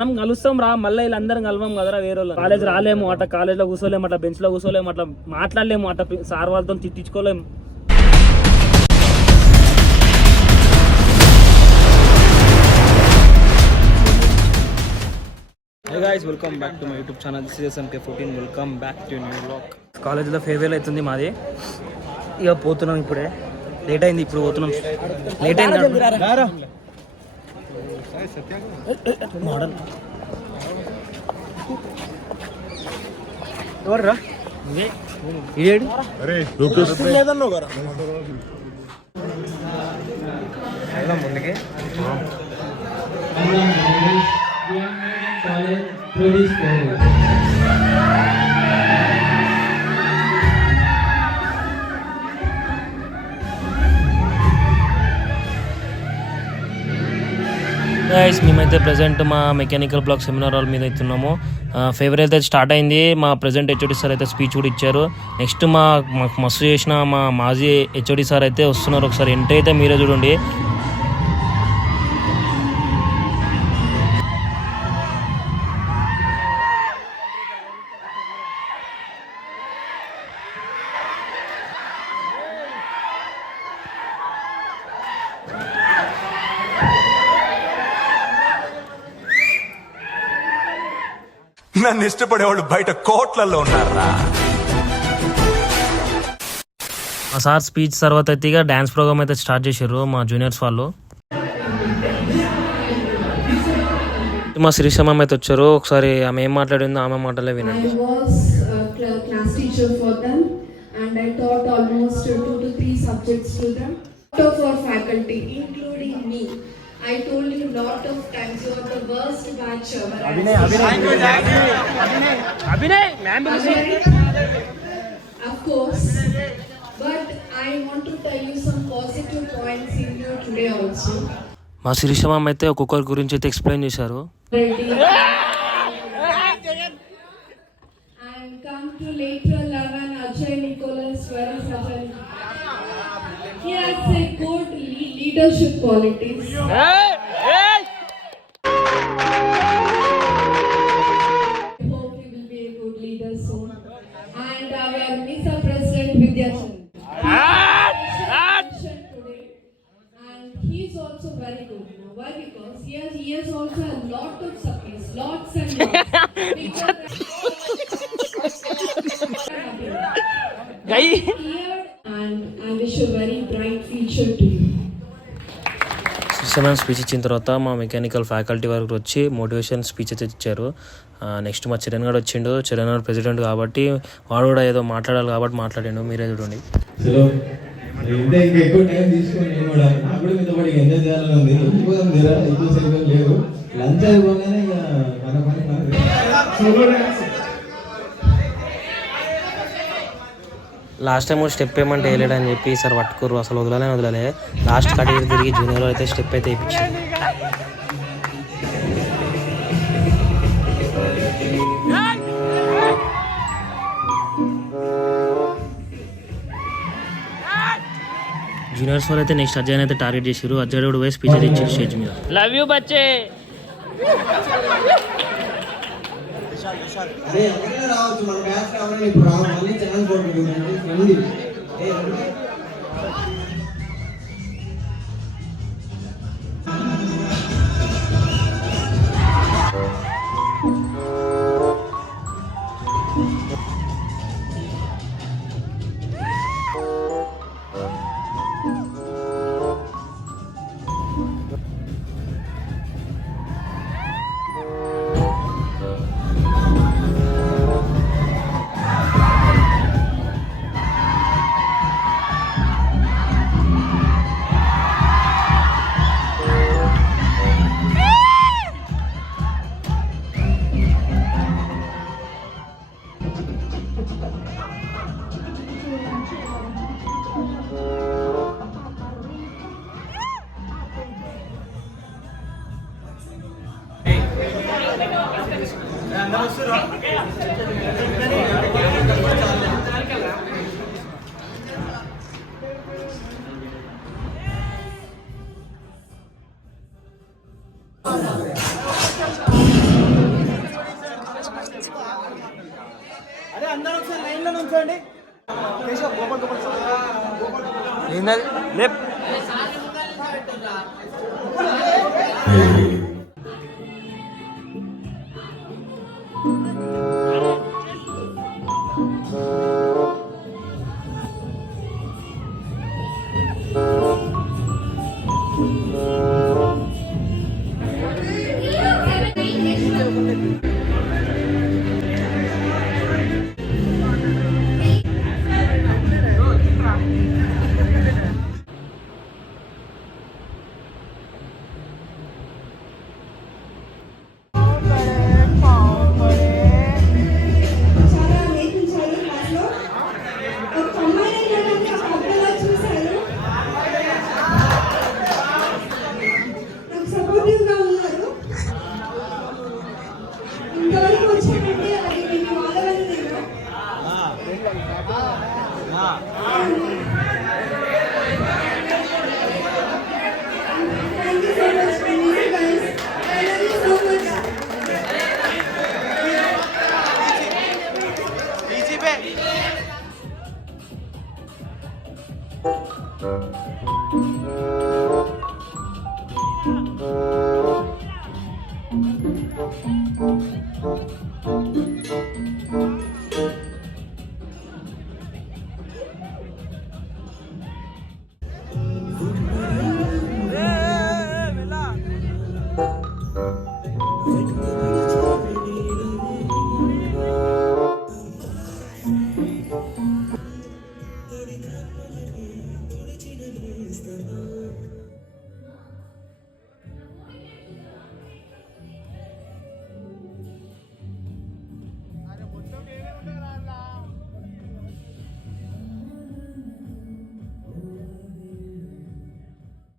మనం కలుస్తాం రా, మళ్ళీ వీళ్ళందరం కలవం కదరా. వేరే వాళ్ళు కాలేజ్ రాలేము అట్లా, కాలేజ్లో కూర్చోలేము అట్లా, బెంచ్లో కూర్చోలేము అట్లా, మాట్లాడలేము అట్లా, సార్ వాళ్ళతో తిట్టించుకోలేము. Hey guys, welcome back to my YouTube channel. This is SMK14. Welcome back to a new vlog. కాలేజ్లో ఫేర్వెల్ అవుతుంది మాది. ఇక పోతున్నాం ఇప్పుడే, లేట్ అయింది, ఇప్పుడు పోతున్నాం. లేట్ అయింది మోడల్ ఎవర్రా ఇదేడు లేదన్నావు కదా ముందుకి. గైస్, మేమైతే ప్రజెంట్ మా మెకానికల్ బ్లాక్ సెమినార్ హాల్ మీద అవుతున్నాము. ఫేవర్ అయితే స్టార్ట్ అయింది. మా ప్రజెంట్ హెచ్ఓడి సార్ అయితే స్పీచ్ కూడా ఇచ్చారు. నెక్స్ట్ మాకు మస్తు చేసిన మా మాజీ హెచ్ఓడి సార్ అయితే వస్తున్నారు. ఒకసారి ఎంట్రీ అయితే మీరే చూడండి. నన్ను ఇష్టపడేవాళ్ళు బయట కోట్లలో ఉన్నారా. మా సార్ స్పీచ్ తర్వాత అయితే ఇక డ్యాన్స్ ప్రోగ్రామ్ అయితే స్టార్ట్ చేశారు మా జూనియర్స్ వాళ్ళు. మా శిరీష మ్యామ్ అయితే వచ్చారు. ఒకసారి ఆమె ఏం మాట్లాడిందో ఆమె మాటలే వినండి. I told you lot of times you are the worst batch ever. Abhinay, ma'am. Of course, but I want to tell you some positive points in you today also. మా శిరీష మ్యామ్ అయితే ఒక్కొక్కరి గురించి అయితే ఎక్స్ప్లెయిన్ చేశారు. And come to lateral 11 Ajay Nicholas, where is Ajay? He has a good leadership qualities. Very good now. Why? Because he has also a lot of supplies, lots and lots. And I wish a very bright future to you. System speech ఇచ్చిన తర్వాత మా mechanical faculty వరకు వచ్చి motivation speech అయితే ఇచ్చారు. Next మా చరణ్ గారు వచ్చిండు. చరణ్ గారు ప్రెసిడెంట్ కాబట్టి వాడు కూడా ఏదో మాట్లాడాలి కాబట్టి మాట్లాడిండు. మీరే చూడండి. ఇంకా ఎక్కువ టైం తీసుకొని నేను కూడా నాకు కూడా మీతో పాటు ఎంజాయ్ చేయాలని ఉంది. వెళ్ళిపోదాం జరా, ఎక్కువ సేపు లేదు. లంచ్ అయిపోగానే ఇక మన పని. లాస్ట్ టైం స్టెప్ ఏమంటే వేయలేడని చెప్పి సార్ పట్టుకోరు, అసలు వదలలే. లాస్ట్ కట్ తిరిగి జూనియర్ అయితే స్టెప్ అయితే వేయించారు. జూనియర్స్ వాళ్ళు అయితే నెక్స్ట్ అజయ్ అయితే టార్గెట్ చేశారు. అజయ్ కూడా పోయి స్పీచ్ ఇచ్చారు స్టేజ్ మీద. లవ్ యూ బచ్చే. రావచ్చు మన బ్యాచ్ కావాలని ఇప్పుడు మళ్ళీ ఛాన్స్ కొట్టుకుంటుంది. ఏంటది లేప్ చాలా నేర్పించారు క్లాస్లో. ఒక అమ్మాయి ఏంటంటే ఒక అబ్బాయిలా చూశారు, నాకు సపోర్టివ్గా ఉన్నారు. ఇంతవరకు వచ్చానంటే అది మీకు వాళ్ళ వల్లనేమో. Thank you so much, guys. I love you so much.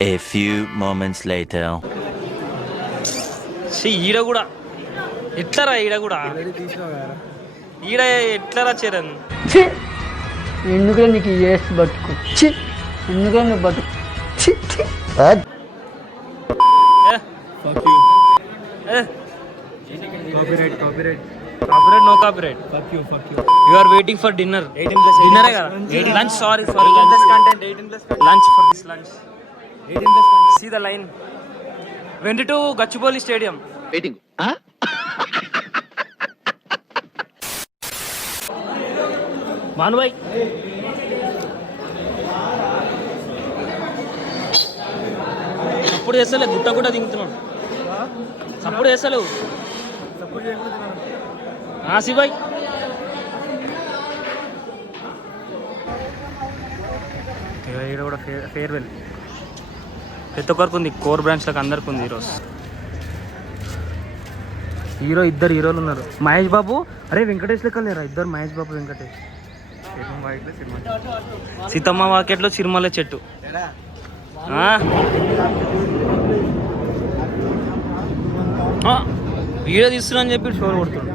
A few moments later. ఈడ కూడా ఎట్లరా ఈడ కూడా ఈడ ఎట్లరా చరణ్ ఎందుకురా నీకు ఏస్ బతుకు ఎందుకురా నువ్వు బతుకు copyright no copyright you are waiting for dinner డిన్నరే కదా lunch sorry lunch for this lunch see the line వెంట to Gachibowli stadium waiting Bhanubhai అప్పుడు చేస్తలే గుట్ట కూడా దిగుతున్నాడు అప్పుడు చేస్తలేవు శివాయ్ ఈడ కూడా ఫేర్వెల్ ప్రతి ఒక్కరికి ఉంది కోర్ బ్రాంచ్లకు అందరికి ఉంది ఈరోజు ఇద్దరు హీరోలు ఉన్నారు మహేష్ బాబు అరే వెంకటేష్ లెక్క లేరా ఇద్దరు మహేష్ బాబు వెంకటేష్ సీతమ్మ వాకెట్లో చిరుమల చెట్టు వీడియో తీస్తున్నా అని చెప్పి షోర్ కొడుతున్నాడు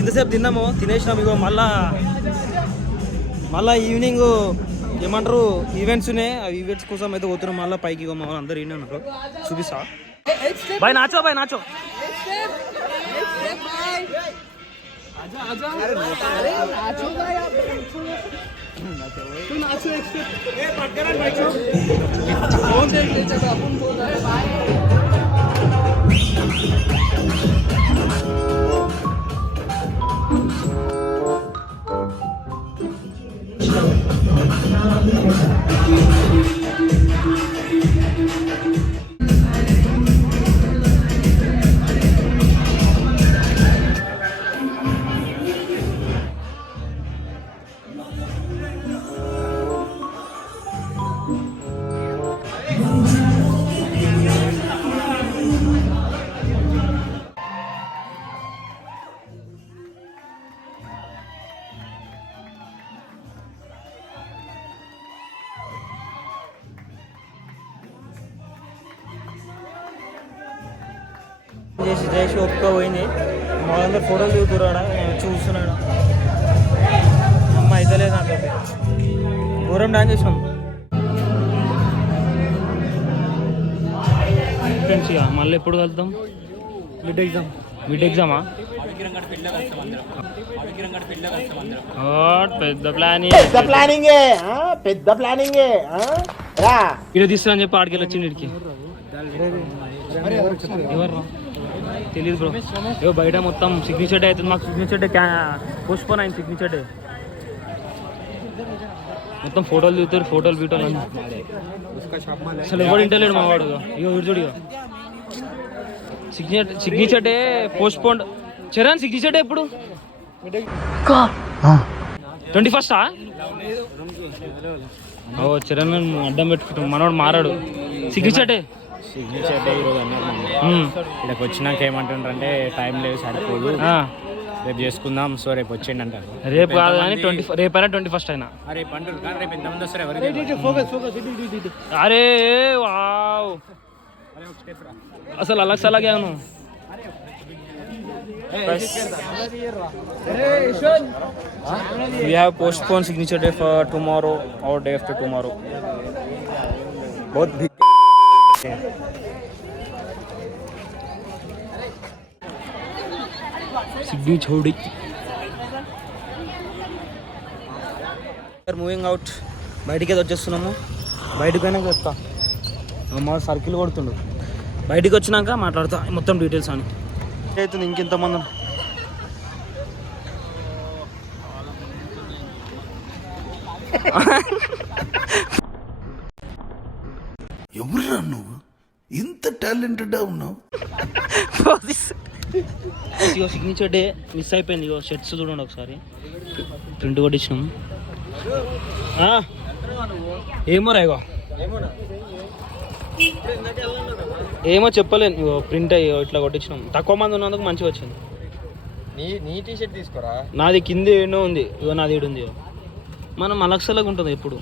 ఇంతసేపు తిన్నాము తినేసినాం ఇగో మళ్ళా ఈవినింగ్ ఏమంటారు ఈవెంట్స్ ఉన్నాయి ఆ ఈవెంట్స్ కోసం అయితే పోతున్నాం మళ్ళీ పైకి ఇగో మా వాళ్ళు అందరు ఈయన ఉన్నారు చూపిస్తా బాయ్ నాచో చేసి ఒప్పుకోపోయింది. మా అందరు ఫోటోలు దిగుతున్నాడా చూస్తున్నాడు. అమ్మ అయితే లేదు నాకైతే ఘోరం డాన్స్ చేసినాం ఫ్రెండ్స్. ఇక మళ్ళీ ఎప్పుడు కలుద్దాం? మిడ్ ఎగ్జామా? పెద్ద ప్లానింగ్ వీడియో తీస్తా అని చెప్పి ఆడికి వచ్చింది. వీడికి ఎవరు తెలియదు బ్రో. ఏవో బయట మొత్తం సిగ్నేచర్ డే అవుతుంది. మాకు సిగ్నేచర్ డే పోస్ట్పోన్ అయింది. సిగ్నేచర్ డే మొత్తం ఫోటోలు దిగుతారు. ఫోటోలు అసలు ఎవడు ఇంటలేడు మా వాడు. ఇగో చూడు ఇక signature day postpone. Charan signature day ఎప్పుడు? 21st. ఓ చరణ్ అడ్డం పెట్టుకుంటాం. మనవాడు మారాడు. సిగ్నేచర్ డే ఈరోజు అన్నారు. ఇక్కడికి వచ్చినాక ఏమంటుండ్రంటే టైం లేదు సరిపోదు, రేపు చేసుకుందాం, సో రేపు వచ్చేయండి అంటారు. రేపు కాదు కానీ రేపైనా 21st అయినా రేపు అంటారు. కానీ రేపు ఎంతమంది వస్తారు ఎవరికి? అరే వావ్ అసలు అలాగే అలాగే అవును. We have postponed signature day for tomorrow or day after tomorrow. Both big. Signi chhodi. Moving out. బయటికి వచ్చేస్తున్నాము. బయటకు అయినా చెప్తా. మా సర్కిల్ కొడుతుండు. బయటికి వచ్చినాక మాట్లాడతా మొత్తం డీటెయిల్స్ అని. అవుతుంది ఇంకెంతమంది ఎవరురా నువ్వు? ఇంత టాలెంటెడ్ ఉన్నావు. ఇగో సిగ్నేచర్ డే మిస్ అయిపోయింది. ఇగో షర్ట్స్ చూడండి ఒకసారి ప్రింట్ కొట్టించినాం. ఏమో రా ఇగో ఏమో చెప్పలేను. ఇగో ప్రింట్ అయ్యో ఇట్లా కొట్టించినాం. తక్కువ మంది ఉన్నందుకు మంచిగా వచ్చింది. నీ టీ షర్ట్ తీసుకోరా. నాది కింది ఎన్నో ఉంది. ఇగో నాది ఏడు ఉంది. మనం అలక్సలాగా ఉంటుంది ఎప్పుడు.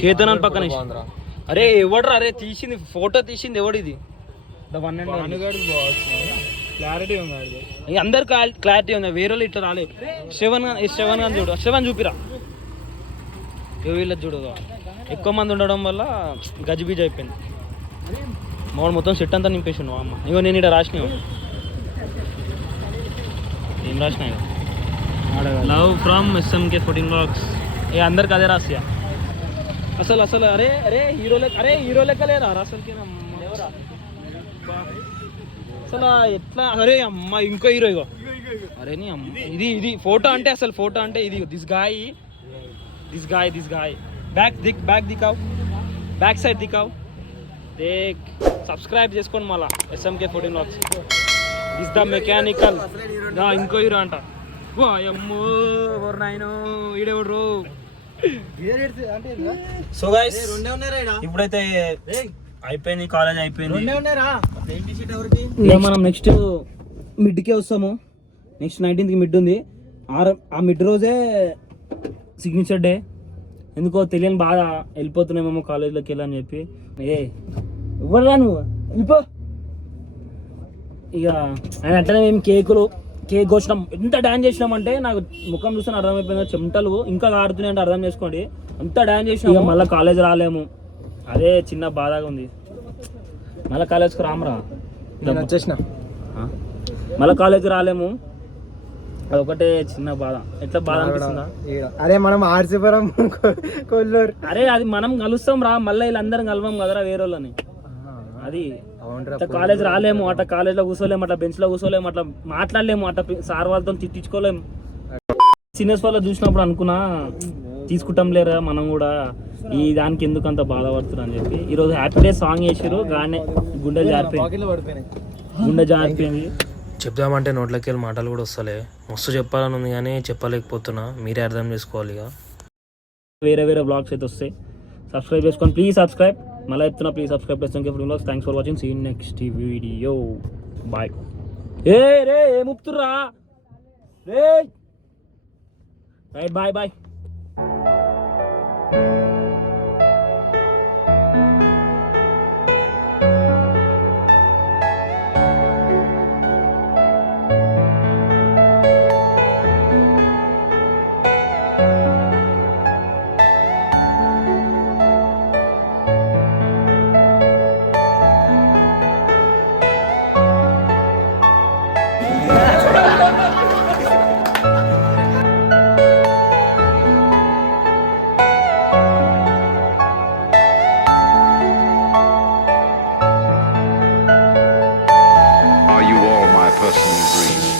కేతనాన్ని పక్కన. అరే ఎవడరా? అరే తీసింది ఫోటో తీసింది ఎవడిది? క్లారిటీ ఉంది. అందరు క్లారిటీ ఉంది. వేరే వాళ్ళు ఇట్లా రాలేదు. శ్రవణ్ గాని చూడు. శ్రవణ్ చూపిరా. వీళ్ళది చూడు. ఎక్కువ మంది ఉండడం వల్ల గజిబిజి అయిపోయింది. మామూలు మొత్తం సెట్ అంతా నింపేసిండు. అమ్మ ఇగో నేను ఇక్కడ రాసిన. ఏం రాసిన? Love from SMK 14 blogs. అందరికి అదే రాసియా. అసలు అరే హీరో లెక్క లేదా అసలుకి? అసలు ఎట్లా? అరే అమ్మ ఇంకో హీరో ఇగో. అరే నీ అమ్మ ఇది ఫోటో అంటే అసలు ఫోటో అంటే ఇది. దిస్ గాయ్ బ్యాక్ దికావ్. బ్యాక్ సైడ్ దికావ్. సబ్స్క్రైబ్ చేసుకోండి మళ్ళా SMK 14 blogs. This the mechanical. ఇంకో హీరో అంట. అమ్మో ఎవరు నాయనో ఈడెవరు? సో గైస్ ఇప్పుడైతే అయిపోయింది. కాలేజ్ అయిపోయింది. మనం నెక్స్ట్ మిడ్కే వస్తాము. నెక్స్ట్ 19th మిడ్ ఉంది. ఆ మిడ్ రోజే సిగ్నేచర్ డే. ఎందుకో తెలియని బాధ. వెళ్ళిపోతున్నామేమో కాలేజ్లోకి వెళ్ళని చెప్పి. ఇవ్వరా నువ్వు వెళ్ళిపో. ఇక ఆయన అట్లనే మేము కేక్ కోసినాం. ఎంత డాన్స్ చేసినామంటే నాకు ముఖం చూస్తే అర్థమైపోయింది. చెమటలు ఇంకా ఆడుతున్నాయి అంటే అర్థం చేసుకోండి. అంత డాన్స్ చేసినాం. మళ్ళీ కాలేజ్ రాలేము. అదే చిన్న బాధగా ఉంది. మళ్ళీ కాలేజ్కి రామరా వచ్చేసిన. మళ్ళీ కాలేజ్కి రాలేము. అదొకటే చిన్న బాధ. ఎట్లా బాధ అనిపిస్తుందా? అరే మనం ఆర్సిపురం కొల్లూరు. అరే అది మనం కలుస్తాం రా. మళ్ళీ వీళ్ళందరం కలవం కదరా వేరే వాళ్ళని. అది కాలేజ్ రాలేము. అట్లా కాలేజ్లో కూర్చోలేము. అట్లా బెంచ్లో కూర్చోలేము. అట్లా మాట్లాడలేము. అట్లా సార్ వాళ్ళతో తిట్టించుకోలేము. సీనియర్స్ వాళ్ళు చూసినప్పుడు అనుకున్నా తీసుకుంటాం లేరా మనం కూడా ఈ దానికి ఎందుకు అంత బాధపడుతున్నా అని చెప్పి. ఈరోజు హ్యాపీ డే సాంగ్ వేసారు. గానే గుండె జారిపోయింది. చెప్దామంటే నోట్లోకి వెళ్ళి మాటలు కూడా వస్తలే. మస్తు చెప్పాలని ఉంది కానీ చెప్పలేకపోతున్నా. మీరే అర్థం చేసుకోవాలి. ఇక వేరే బ్లాగ్స్ అయితే వస్తాయి. సబ్స్క్రైబ్ చేసుకోండి ప్లీజ్. సబ్స్క్రైబ్ మళ్ళీ చెప్తున్నా please subscribe SMK 14 blogs. Thanks for watching. See you next video. Bye. రే ఏం ఉప్తుర్రా రే. Right bye. you all my personal dreams.